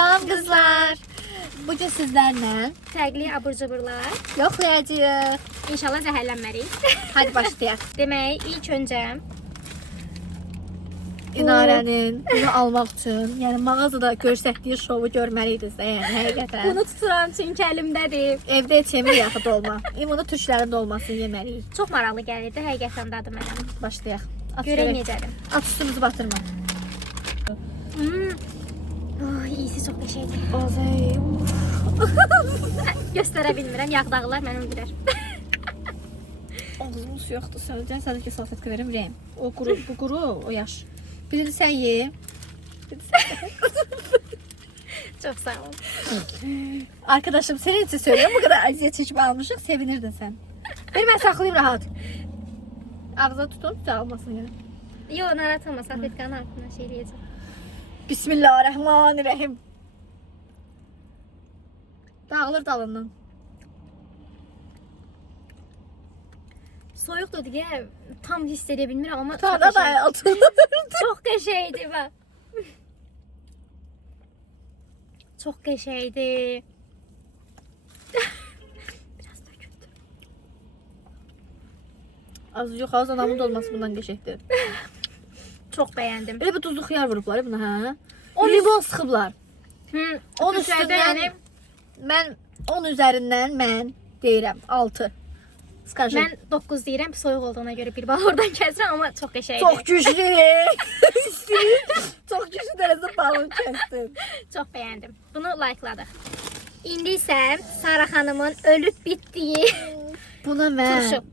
Salam kızlar. Bugün sizlerle Fərqli abur-cuburlar. yoxlayacağıq. İnşallah zəhərlənmərik. Hadi başlayaq. Demək, ilk öncə İnarənin bunu almaq üçün, yəni mağazada göstərdiyi şovu görməliydiniz də, yəni həqiqətən. bunu tuturam çünki əlimdədir. Evdə heç yemək yaxı dolma. İmunu türklərin dolmasını yeməliyik. Çox maraqlı gəlirdi, həqiqətən dadı mənə. Başlayaq. At Görək görək. necədir. At üstümüzü batırma. Oh, iyisi çox qəşəngdir. Azay. Göstərə bilmirəm, yağ dağlar məni öldürər. Ağzımın su yoxdur. Söyləyəcəm, sadəcə salfetka verim, rəyim. O quru, bu quru, o yaş. Birini sən ye. Çox sağ ol. Arkadaşım senin için söylüyorum. Bu kadar əziyyət çəkib almışıq. Sevinirdin sən. Ver mən saxlayayım rahat. Ağza tutun, dağılmasın yəni. Yo, narahat olma, salfetkanın altına şey eləyəcəm. Bismillahirrahmanirrahim. Dağılır dalından. Soyuqdur deyə tam hiss edə bilmirəm, amma Tana da atılır. Çox qəşəngdir bax. Çox qəşəngdir. Biraz döküldü. Az yox, az adamın dolması bundan qəşəkdir. Çox bəyəndim. Elə bir tuzlu xiyar vurublar buna, hə? O limon sıxıblar. Onun üstündən yəni mən 10 üzərindən mən deyirəm 6. Skajı. mən 9 deyirəm, soyuq olduğuna görə bir bal oradan kəsirəm, amma çox qəşəngdir. Çox güclü. Çox güclü dərəcədə balon kəsdin. Çox bəyəndim. Bunu likeladıq. İndi isə Sara xanımın ölüb bitdiyi Buna mən turşu.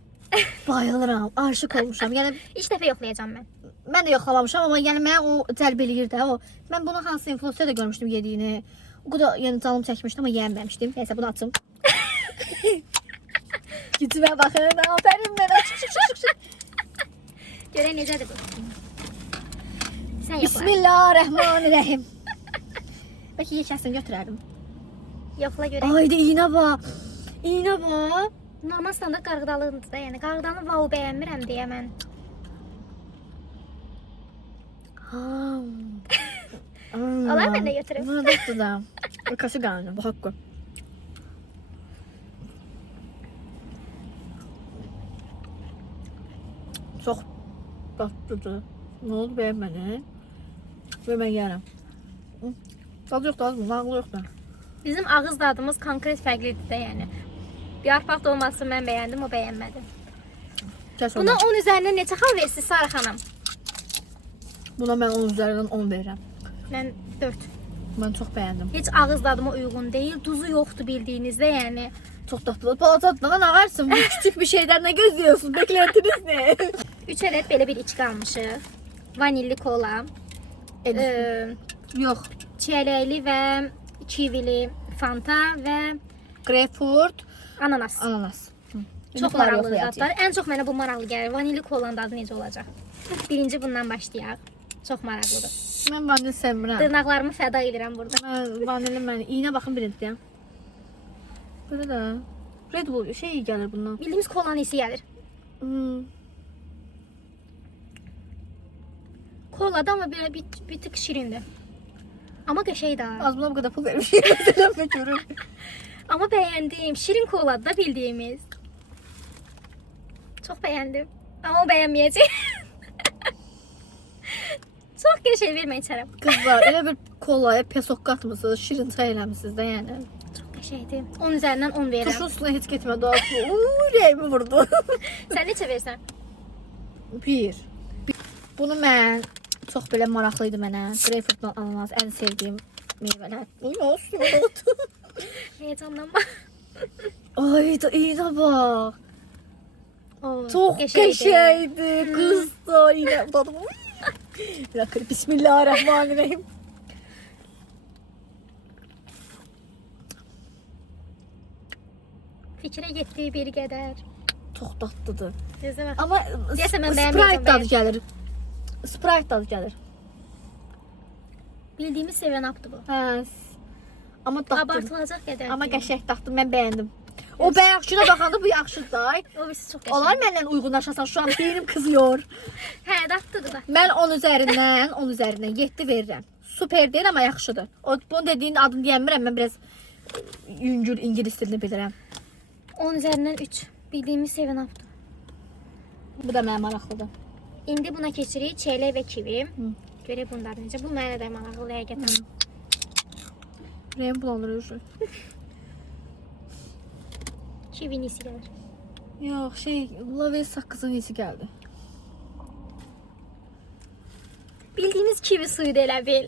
bayılıram, aşık olmuşam. Yəni İlk dəfə yoxlayacağam mən. mən də yoxlamamışam, amma yəni mən o cəlb eləyir də o. Mən bunu hansı influencerdə görmüşdüm yediyini. O qədər yəni canım çəkmişdi, amma yeyənməmişdim. Nəysə bunu açım. Gücümə baxın. Afərin mənə. Çıx. Görək necədir bu. Sən yoxla. Bismillahirrahmanirrahim. Bəlkə yekəsini götürərdim. Yoxla görək. Haydi iynə bax. İynə bax. Normal standart qarğıdalıdır da, yəni qarğıdanı vau bəyənmirəm deyə mən. Olar mən də götürüm. Bunu da tutacağım. Kaşı qaldı bu haqqı. Çox tatlıdır. Nə oldu bəyənməni? Və mən yərəm. Tadı yoxdur, az mı? Nağlı yoxdur. Bizim ağız dadımız konkret fərqlidir də, yəni. Yarpaq dolmasını mən bəyəndim, o bəyənmədi. Kəs Buna onu. 10 üzərindən neçə xal versiniz Sara xanım? Buna mən 10 üzərindən 10 verirəm. Mən 4. Mən çox bəyəndim. Heç ağız dadıma uyğun deyil, duzu yoxdur bildiyinizdə, yəni. Çox tatlıdır. Balacadan ağarsın. Bu küçük bir şeydən nə gözləyiyorsun? Beklentiniz nə? 3 ədəd belə bir içki almışıq. Vanilli kola, Yox. çiyələkli və kivili fanta və Greyfurt, ananas. ananas. Çox maraqlı dadlar. Ən çox mənə bu maraqlı gəlir. Vanilli kolanın dadı necə olacaq? Birinci bundan başlayaq. Çox maraqlıdır. Mən vanil sevmirəm. Dırnaqlarımı fəda edirəm burada. Mən vanili mən. İynə baxın birinciyəm. Belə də. Red Bull şey iyi gəlir bundan. Bildiyimiz kolanın isi gəlir. Kolada amma belə bir tık şirindir. Amma qəşəng də. Az buna bu qədər pul vermişik. Məsələn görür. Amma bəyəndim. Şirin koladı da bildiyimiz. Çox bəyəndim. Amma o bəyənməyəcək. Çox qəşəng vermə içərəm. Qızlar, elə bir kolaya pesok qatmısınız, şirin çay eləmisiniz də yəni. Çox qəşəngdir. 10 üzərindən 10 verirəm. Turşun üstünə heç getmədi. Uuu, rəyimi vurdu. Sən neçə versən? 1. Bunu mən çox belə maraqlıydı mənə. Greyfurtla ananas ən sevdiyim meyvələr. Uy, olsun. Heyecanlanma. Ay da iynə bax. Oo, Çox qəşəngdir. Qız da iynə dadım. Bir dakika. Bismillahirrahmanirrahim. Fikrə getdiyi bir qədər. Çox dadlıdır. Gözə bax. Amma Deyəsən mən Sprite bəyənməyəcəm, dadı gəlir. Sprite dadı gəlir. Bildiyimiz sevən apdır bu. Hə. Amma dadlı. Abartılacaq qədər. Amma deyil. qəşəng dadlı. Mən bəyəndim. O bayaqçına baxanda bu yaxşıdır da. O birisi çox qəşəng. Olar mənlə uyğunlaşasan şu an beynim kızıyor. Hə, dadlıdır da. Mən 10 üzərindən 7 verirəm. super deyil amma yaxşıdır. O bunun dediyin adını deyəmirəm, mən biraz yüngül ingilis dilini bilirəm. 10 üzərindən 3. Bildiyimiz 7-Up'dur. Bu da mənə maraqlıdır. İndi buna keçirik. Çeyrək və kivi. Görək bunlar necə. Bu mənə də maraqlıdır həqiqətən. Rəyim bulandırır. Kivinin isi gəlir. Yox, Laveys saqqızın isi gəldi. Bildiyimiz kivi suyu da elə bil.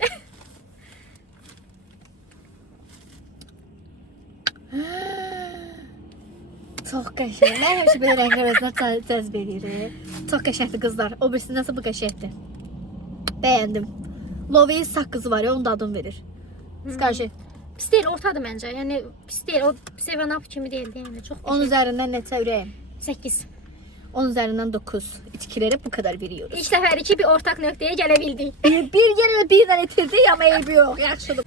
Çox qəşəng. Mən həmişə belə rənglər özünə cəzb edir. Çox qəşəngdir qızlar. O birisi nəsə bu qəşəngdir. Bəyəndim. Laveys saqqızı var ya, onun da adını verir. Skajı. Pis deyil, ortadır məncə. Yəni pis deyil. O 7-Up kimi deyil, yəni çox. 10 üzərindən neçə ürəyim? 8. 10 üzərindən 9. İçkiləri bu kadar veriyoruz. İlk səfər ki bir ortaq nöqtəyə gələ bildik. Bir yenə də birdən itirdik, amma eybi yox. Yaxşıdır.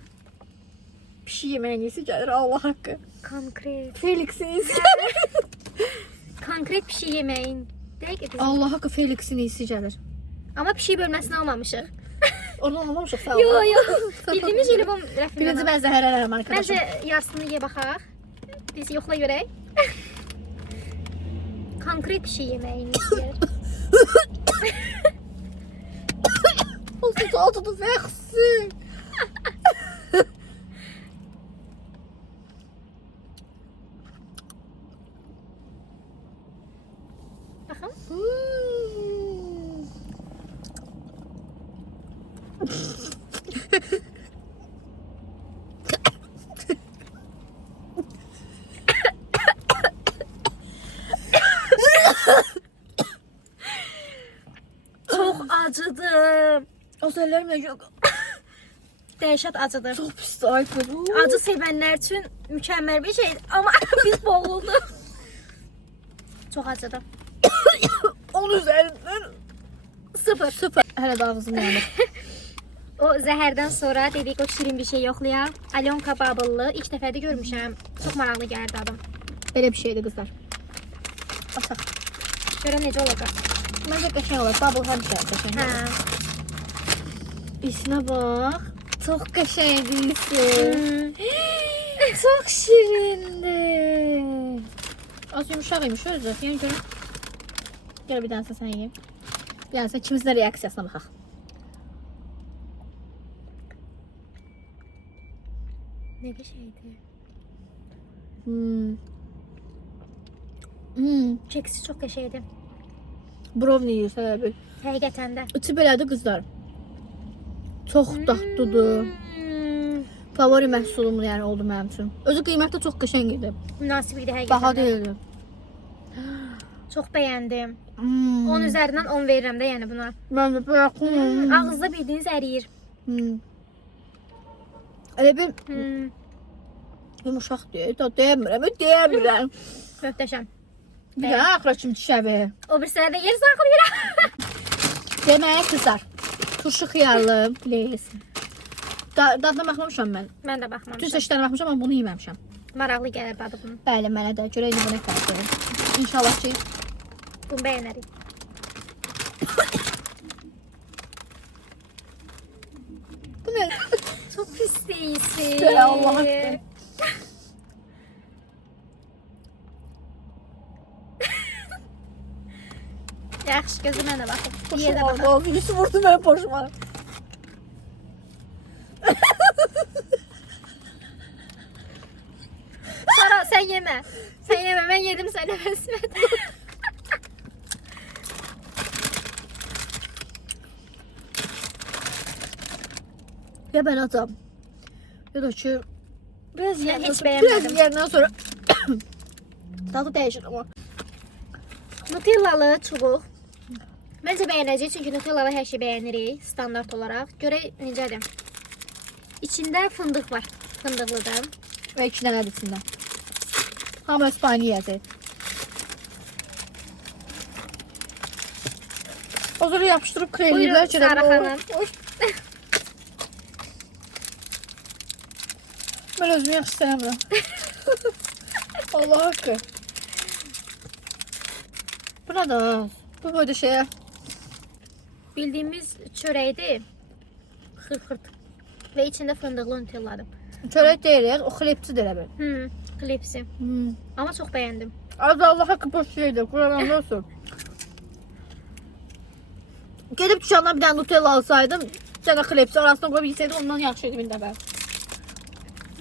Pişi yeməyin iyisi gəlir, Allah haqqı. Konkret. Felix'in iyisi gəlir. Konkret pişik yeməyin. Dəqiq. Allah haqqı Felix'in iyisi gəlir. Amma pişik bölməsini almamışıq. Onu anlamışıq, sağ ol. Yox. Bildiyimiz jelibon rəfindən. Birinci mən zəhərlənərəm arkadaşım. Məncə yarısını yeyə baxaq. Biz yoxla görək. Konkret pişik yeməyin istəyir. O süt altını versin. Baxın. Çox acıdır. O sözlərimlə yox. Dəhşət acıdır. Çox pis, ay bu. Acı sevənlər üçün mükəmməl bir şeydir. Amma biz boğulduq. Çox acıdır. 10 üzərindən 0. Hələ də ağzım yanır. O zəhərdən sonra dedik o şirin bir şey yoxlayaq. Alyonka Babıllı. İlk dəfədə görmüşəm. Çox maraqlı gəldi adam. Belə bir şeydir qızlar. Basaq. Görəm necə olacaq. Məncə qəşəng olar. Bubble həmişə qəşəng Hə. olur. İsinə bax. Çox qəşəngdir isi. Çox şirindir. Az yumuşaq imiş özü. Yəni görüm. Gəl bir dənəsə sən yeyim. Yəni sən ikimizin də reaksiyasına baxaq. Nə bir şeydir. Keksi çox qəşəngdir. Brownie yiyirsən elə bil. Həqiqətən də. İçi belədir qızlar. Çox dadlıdır. Favori məhsulum yəni oldu mənim üçün. Özü qiymətdə çox qəşəng idi. Münasib idi həqiqətən. Baha deyildi. Çox bəyəndim. 10 üzərindən 10 verirəm də yəni buna. Mən də bıraxım. Ağızda bildiyiniz əriyir. Elə bir yumuşaq deyil. Demirəm. Möhtəşəm. Bir də axıraçım çişəvi. O bir sənə də yer saxlayıram. Deməyə qızlar. Turşu xiyarlı, leys. Dadına baxmamışam mən. Mən də baxmamışam. Düz işlərə baxmışam, amma bunu yeməmişəm. Maraqlı gəlir dadı bunun. Bəli, mənə də. Görək bu nə qədər. İnşallah ki Bunu bəyənərik. bu nə? Çox pis deyilsin. Allah haqqı. Yaxşı, gözü mənə baxın. Yer də baxın. Allah, birisi vurdu mənim başıma. Sara sən yemə. Sən yemə, mən yedim sənə vəsmət. Ya ben atam. Ya da ki biraz Mən yerdən heç sonra, bəyənmədim. biraz yerdən sonra tadı dəyişir amma. Nutellalı çubuq. Məncə bəyənəcək, çünki Nutellalı hər şey bəyənirik standart olaraq. Görək necədir. İçində fındıq var. Fındıqlıdır. Və 2 dənədir içində. Hamı İspaniya yiyəcək. O zaman yapışdırıb kreyləyirlər ki, Sara xanım. Mən özümü yaxşı sevmirəm. Allah haqqı. Bu nə da? Bu boyda şeyə. Bildiyimiz çörəkdir. Xırxırt. və içində fındıqlı Nutelladır. Çörək deyirik, o xlebçidir elə bil. Klipsi. Amma çox bəyəndim. Az Allah haqqı boş şeydir, Quran olsun. Gedib dükkandan bir dənə Nutella alsaydım, bir dənə xlebçi arasına qoyub yesəydim, ondan yaxşı idi bir dəfə.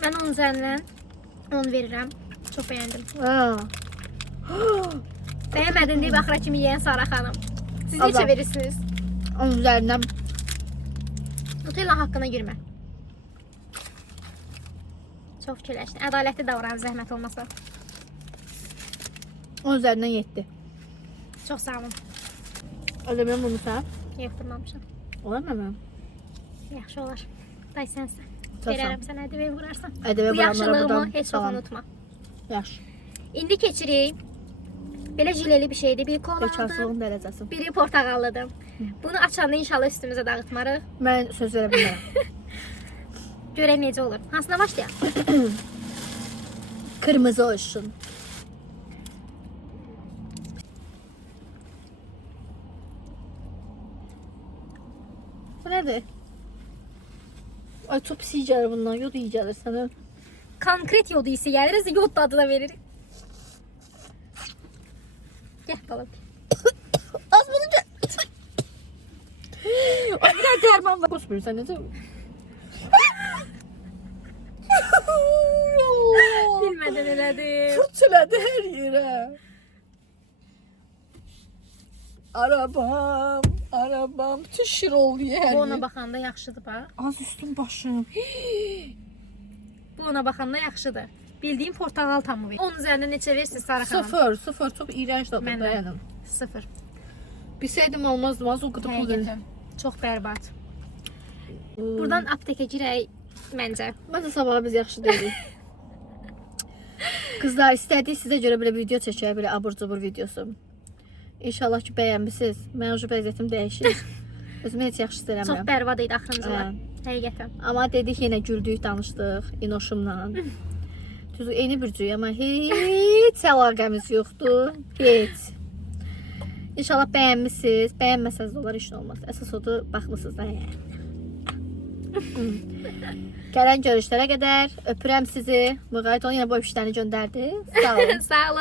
Mən onun üzərindən 10 verirəm. Çox bəyəndim. Bəyənmədin deyib axıra kimi yeyən Sara xanım. Siz neçə Allah. verirsiniz? Onun üzərindən Nutella haqqına girmə. Çox fikirləşdim. Ədalətli davran, zəhmət olmasa. onun üzərindən 7. Çox sağ olun. Ödəməyəm bunu sən. Yoxdurmamışam. Olar mı mən? Yaxşı olar. Day sənsən. Sağ ol. Verərəm sənə ədəbə vurarsan. Ədəbə Bu vuranlara yaxşılığımı buradan heç vaxt salam. unutma. Yaxşı. İndi keçirik. Belə jileli bir şeydir. Biri koladır, Bekarsızlığın dərəcəsi. biri portağallıdır. Bunu açanda inşallah üstümüzə dağıtmarıq. Mən söz verə bilmərəm. Görək necə olur. Hansına başlayaq? Kırmızı olsun. Bu nədir? Ay çox pis iyi gəlir bundan. Yod iyi gəlir sənə. Konkret yodu hissi gəlir. Biz yod dadı da veririk. Gəl balam. Az bunu gəl. Ay bir dənə dərman var. Qoşmuyor sən necə? Bilmədən elədim. Fırçələdi hər yerə. Arabam, arabam. Bütün şir oldu hər Bu ona yer. baxanda yaxşıdır bax. Az üstüm başım. Bu ona baxanda yaxşıdır. Bildiyim portağal tamı verir. Onun üzərindən neçə verirsiniz Sara xanım? 0, 0. Çox iyrənc dadı Mən də. bəyənim. 0. Bilsəydim olmazdım. Az o qədər pul verir. Həqiqətən. Çox bərbad. Buradan aptekə girək məncə. Məncə sabah biz yaxşı deyilik. Qızlar istədik sizə görə belə video çəkək, belə abur-cubur videosu. İnşallah ki bəyənmisiniz. Mən o vəziyyətim dəyişir. Özümü heç yaxşı hiss Çox eləmirəm. bərbad idi axırıncılar. Hə. Həqiqətən. Amma dedik yenə güldük, danışdıq İnoşumla. Düz eyni bürcüyük amma heç əlaqəmiz yoxdur. Heç. İnşallah bəyənmisiniz. Bəyənməsəniz də olar, işin olmaz. Əsas odur, baxmısınız da. Gələn görüşlərə qədər öpürəm sizi. Müğayət olun, yenə bu öpüşlərini göndərdi. Sağ olun. Sağ olun.